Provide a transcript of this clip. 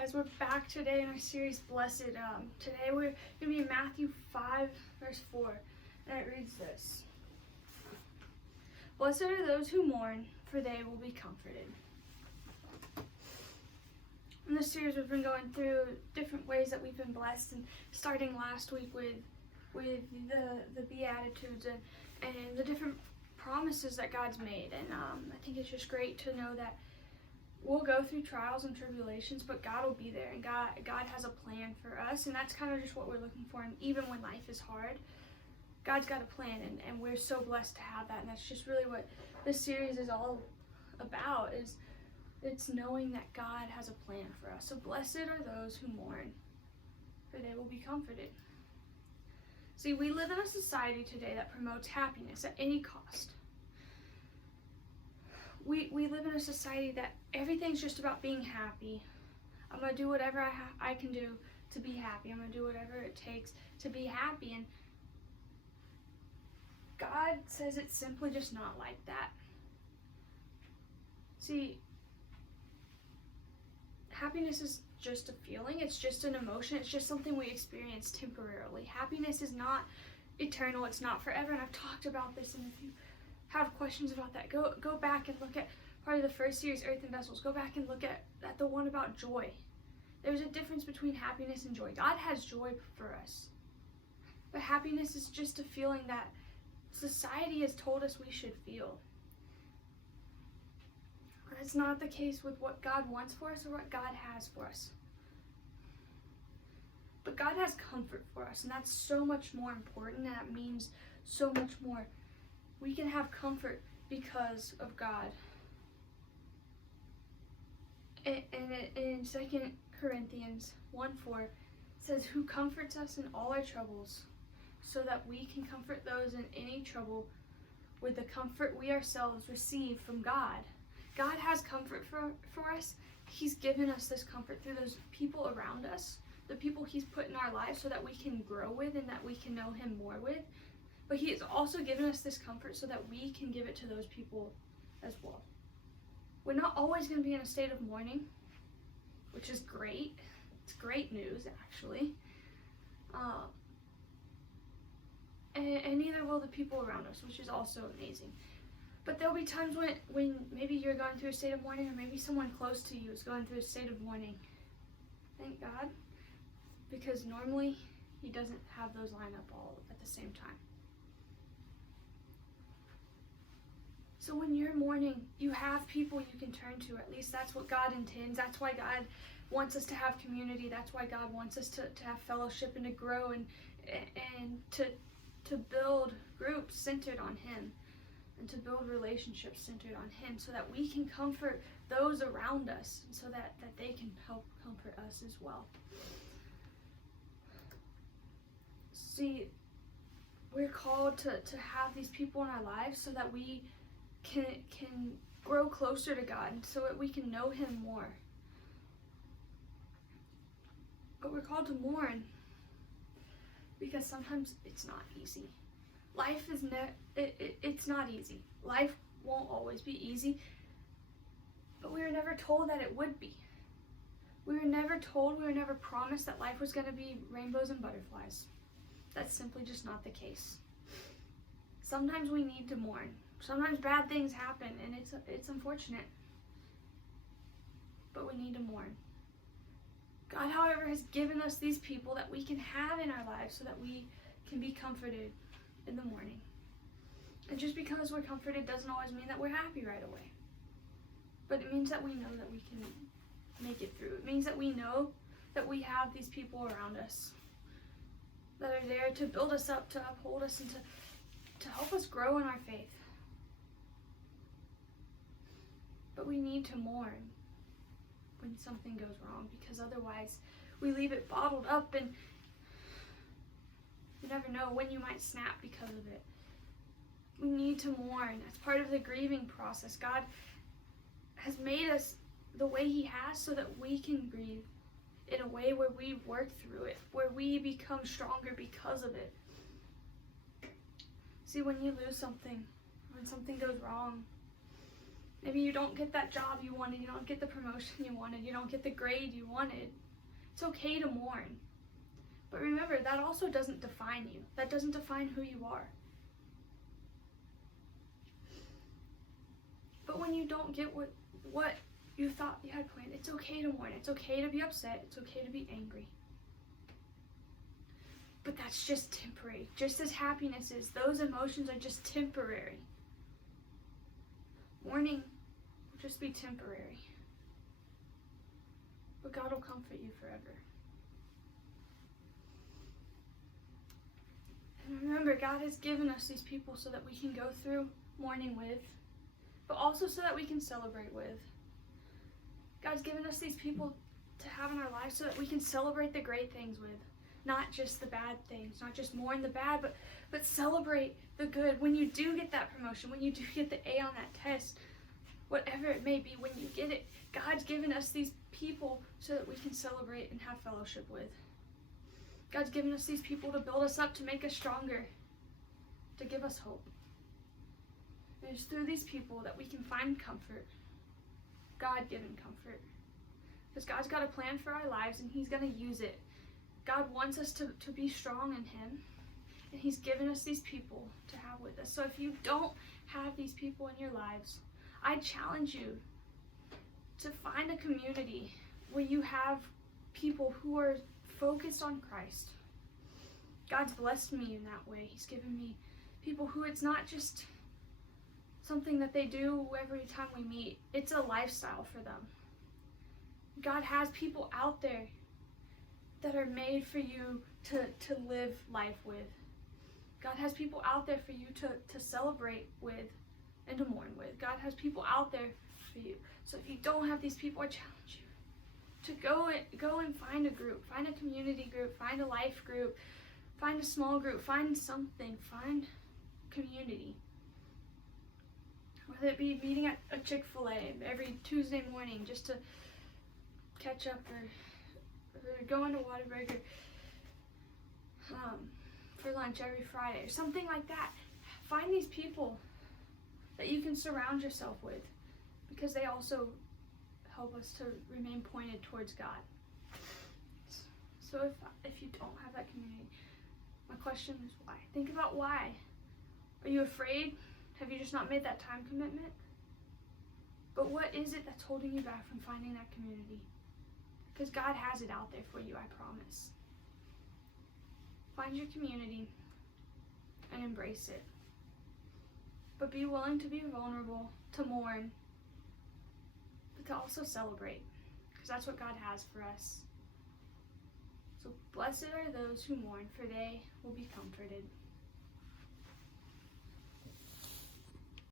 Guys, we're back today in our series Blessed. Today we're going to be in Matthew 5 verse 4, and it reads this: Blessed are those who mourn, for they will be comforted. In this series we've been going through different ways that we've been blessed, and starting last week with the Beatitudes and the different promises that God's made. And I think it's just great to know that we'll go through trials and tribulations, but God will be there, and God has a plan for us, and that's kind of just what we're looking for. And even when life is hard, God's got a plan, and we're so blessed to have that. And that's just really what this series is all about, is it's knowing that God has a plan for us. So blessed are those who mourn, for they will be comforted. See, we live in a society today that promotes happiness at any cost. We live in a society that everything's just about being happy. I'm going to do whatever I can do to be happy. I'm going to do whatever it takes to be happy. And God says it's simply just not like that. See, happiness is just a feeling. It's just an emotion. It's just something we experience temporarily. Happiness is not eternal. It's not forever. And I've talked about this, and if you have questions about that, go back and look at part of the first series, Earth and Vessels. Go back and look at the one about joy. There's a difference between happiness and joy. God has joy for us, but happiness is just a feeling that society has told us we should feel. That's not the case with what God wants for us or what God has for us. But God has comfort for us, and that's so much more important, and that means so much more. We can have comfort because of God. And in 2 Corinthians 1:4, it says, who comforts us in all our troubles, so that we can comfort those in any trouble with the comfort we ourselves receive from God. God has comfort for us. He's given us this comfort through those people around us, the people He's put in our lives so that we can grow with and that we can know Him more with. But He has also given us this comfort so that we can give it to those people as well. We're not always going to be in a state of mourning, which is great. It's great news, actually. And neither will the people around us, which is also amazing. But there'll be times when maybe you're going through a state of mourning, or maybe someone close to you is going through a state of mourning. Thank God, because normally He doesn't have those line up all at the same time. So when you're mourning, you have people you can turn to. At least that's what God intends. That's why God wants us to have community. That's why God wants us to have fellowship and to grow and to build groups centered on Him, and to build relationships centered on Him, so that we can comfort those around us, and so that they can help comfort us as well. See, we're called to have these people in our lives so that we can grow closer to God, so that we can know Him more. But we're called to mourn because sometimes it's not easy. Life is it's not easy. Life won't always be easy, but we were never told that it would be. We were never promised that life was going to be rainbows and butterflies. That's simply just not the case. Sometimes we need to mourn. Sometimes bad things happen, and it's unfortunate, but we need to mourn. God, however, has given us these people that we can have in our lives so that we can be comforted in the morning. And just because we're comforted doesn't always mean that we're happy right away. But it means that we know that we can make it through. It means that we know that we have these people around us that are there to build us up, to uphold us, and to help us grow in our faith. But we need to mourn when something goes wrong, because otherwise we leave it bottled up, and you never know when you might snap because of it. We need to mourn. That's part of the grieving process. God has made us the way He has so that we can grieve in a way where we work through it, where we become stronger because of it. See, when you lose something, when something goes wrong, Maybe you don't get that job you wanted, you don't get the promotion you wanted, you don't get the grade you wanted. It's okay to mourn. But remember, that also doesn't define you. That doesn't define who you are. But when you don't get what you thought you had planned, it's okay to mourn. It's okay to be upset. It's okay to be angry. But that's just temporary. Just as happiness is, those emotions are just temporary. Mourning will just be temporary. But God will comfort you forever. And remember, God has given us these people so that we can go through mourning with, but also so that we can celebrate with. God's given us these people to have in our lives so that we can celebrate the great things with, not just the bad things, not just mourn the bad, but celebrate the good. When you do get that promotion, when you do get the A on that test, whatever it may be, when you get it, God's given us these people so that we can celebrate and have fellowship with. God's given us these people to build us up, to make us stronger, to give us hope. And it's through these people that we can find comfort, God-given comfort. Because God's got a plan for our lives and He's going to use it. God wants us to be strong in Him. And He's given us these people to have with us. So if you don't have these people in your lives, I challenge you to find a community where you have people who are focused on Christ. God's blessed me in that way. He's given me people who it's not just something that they do every time we meet. It's a lifestyle for them. God has people out there that are made for you to live life with. God has people out there for you to celebrate with and to mourn with. God has people out there for you. So if you don't have these people, I challenge you to go and find a group, find a community group, find a life group, find a small group, find something, find community. Whether it be meeting at a Chick-fil-A every Tuesday morning just to catch up, or going to Whataburger for lunch every Friday, or something like that. Find these people that you can surround yourself with, because they also help us to remain pointed towards God. So if you don't have that community, my question is why? Think about why. Are you afraid? Have you just not made that time commitment? But what is it that's holding you back from finding that community? Because God has it out there for you, I promise. Find your community and embrace it. But be willing to be vulnerable, to mourn, but to also celebrate, because that's what God has for us. So blessed are those who mourn, for they will be comforted.